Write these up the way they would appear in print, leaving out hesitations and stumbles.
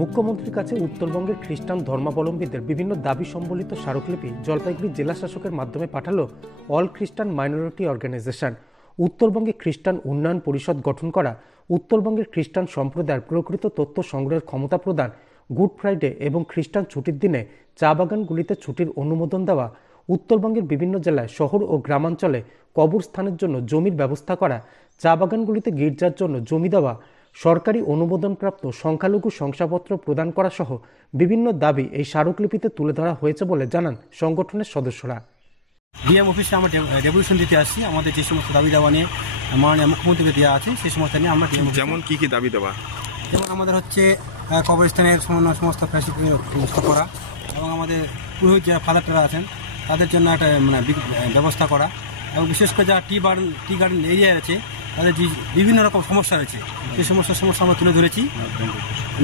মুখ্যমন্ত্রীর কাছে উত্তরবঙ্গের খ্রিস্টান ধর্মাবলম্বীদের বিভিন্ন দাবি সম্বলিত স্মারকলিপি জলপাইগুড়ি জেলা শাসকের মাধ্যমে পাঠালো অল খ্রিস্টান মাইনরিটি অর্গানাইজেশন। উত্তরবঙ্গে খ্রিস্টান উন্নয়ন পরিষদ গঠন করা, উত্তরবঙ্গের খ্রিস্টান সম্প্রদায়ের প্রকৃত তথ্য সংগ্রহের ক্ষমতা প্রদান, গুড ফ্রাইডে এবং খ্রিস্টান ছুটির দিনে চা বাগানগুলিতে ছুটির অনুমোদন দেওয়া, উত্তরবঙ্গের বিভিন্ন জেলায় শহর ও গ্রামাঞ্চলে কবরস্থানের জন্য জমির ব্যবস্থা করা, চা বাগানগুলিতে গির্জার জন্য জমি দেওয়া, সরকারি অনুমোদনপ্রাপ্ত সংখ্যালঘু শংসাপত্র প্রদান করা সহ বিভিন্ন দাবি এই স্মারকলিপিতে তুলে ধরা হয়েছে বলে জানান সংগঠনের সদস্যরা। ডিএম অফিসে আমরা ডেপুটেশন দিতে আসছি। আমাদের যে সমস্ত দাবি দেওয়া নিয়ে মাননীয় মুখ্যমন্ত্রীকে দেওয়া আছে সেই সমস্ত নিয়ে আমরা যেমন কি দাবি দেওয়া, যেমন আমাদের হচ্ছে কবরস্থানের সমস্ত ফ্যাসিলিটি করা এবং আমাদের পুরোহিত যারা ফাদাররা আছেন তাদের জন্য একটা ব্যবস্থা করা এবং বিশেষ করে যারা টি গার্ডেন এরিয়া আছে তাদের যে বিভিন্ন রকম সমস্যা রয়েছে সেই সমস্ত সমস্যা আমরা তুলে ধরেছি।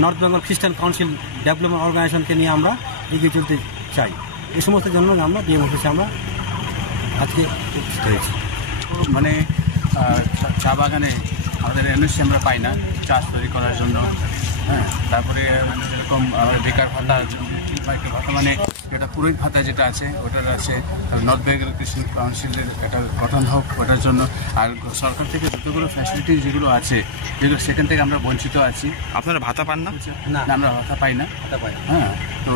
নর্থ বেঙ্গল খ্রিস্টান কাউন্সিল ডেভেলপমেন্ট অর্গানাইজেশনকে নিয়ে আমরা এগিয়ে চলতে চাই। এই সমস্ত জন্য আমরা ডিএম অফিসে আমরা আজকে হয়েছি। চা বাগানে আমাদের এনওসি আমরা পাই না চাষ তৈরি করার জন্য। হ্যাঁ, তারপরে যেরকম বেকার ভাতা বর্তমানে যেটা পুরোহিত ভাতা যেটা আছে ওটার আছে, নর্থ বেঙ্গল খ্রিস্টান কাউন্সিলের একটা গঠন হোক ওটার জন্য। আর সরকার থেকে যতগুলো ফ্যাসিলিটি যেগুলো আছে যেগুলো সেখান থেকে আমরা বঞ্চিত আছি। আপনারা ভাতা পান না? না, আমরা ভাতা পাই না। হ্যাঁ, তো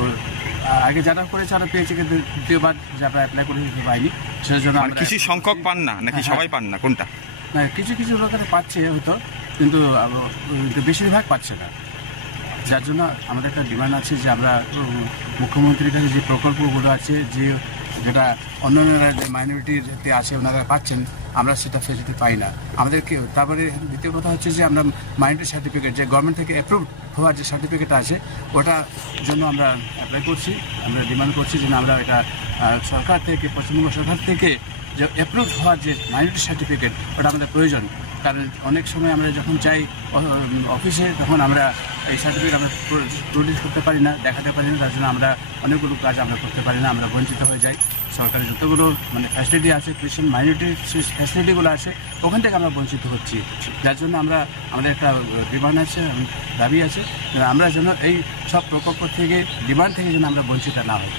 আগে যারা করেছে তারা পেয়েছে, কিন্তু দ্বিতীয়বার যারা অ্যাপ্লাই করে পাইনি। সেজন্য কিছু সংখ্যক পান না নাকি সবাই পান না, কোনটা? না, কিছু কিছু লোকের পাচ্ছে হয়তো, কিন্তু বেশিরভাগ পাচ্ছে না। যার জন্য আমাদের একটা ডিমান্ড আছে যে আমরা মুখ্যমন্ত্রীর কাছে যে প্রকল্পগুলো আছে যেটা অন্যান্যরা যে মাইনরিটিতে আছে ওনারা পাচ্ছেন, আমরা সেটা ফেসিলিটি পাই না। আমাদেরকে তারপরে দ্বিতীয় কথা হচ্ছে যে আমরা মাইনরিটি সার্টিফিকেট যে গভর্নমেন্ট থেকে অ্যাপ্রুভ হওয়ার যে সার্টিফিকেট আছে ওটার জন্য আমরা অ্যাপ্লাই করছি। আমরা ডিমান্ড করছি যে আমরা এটা সরকার থেকে, পশ্চিমবঙ্গ সরকার থেকে যে অ্যাপ্রুভ হওয়ার যে মাইনরিটি সার্টিফিকেট ওটা আমাদের প্রয়োজন। কারণ অনেক সময় আমরা যখন যাই অফিসে তখন আমরা এই সার্টিফিকেট আমরা প্রডিউস করতে পারি না, দেখাতে পারি না। তার জন্য আমরা অনেকগুলো কাজ আমরা করতে পারি না, আমরা বঞ্চিত হয়ে যাই। সরকারের যতগুলো ফ্যাসিলিটি আছে, খ্রিস্টান মাইনরিটির ফ্যাসিলিটিগুলো আছে ওখান থেকে আমরা বঞ্চিত হচ্ছি। যার জন্য আমাদের একটা ডিমান্ড আছে, দাবি আছে, আমরা যেন এই সব প্রকল্প থেকে ডিমান্ড থেকে যেন আমরা বঞ্চিত না হই।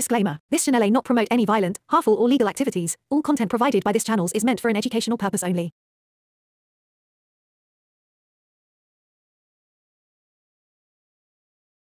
Disclaimer. This channel may not promote any violent, harmful or legal activities. All content provided by this channel is meant for an educational purpose only.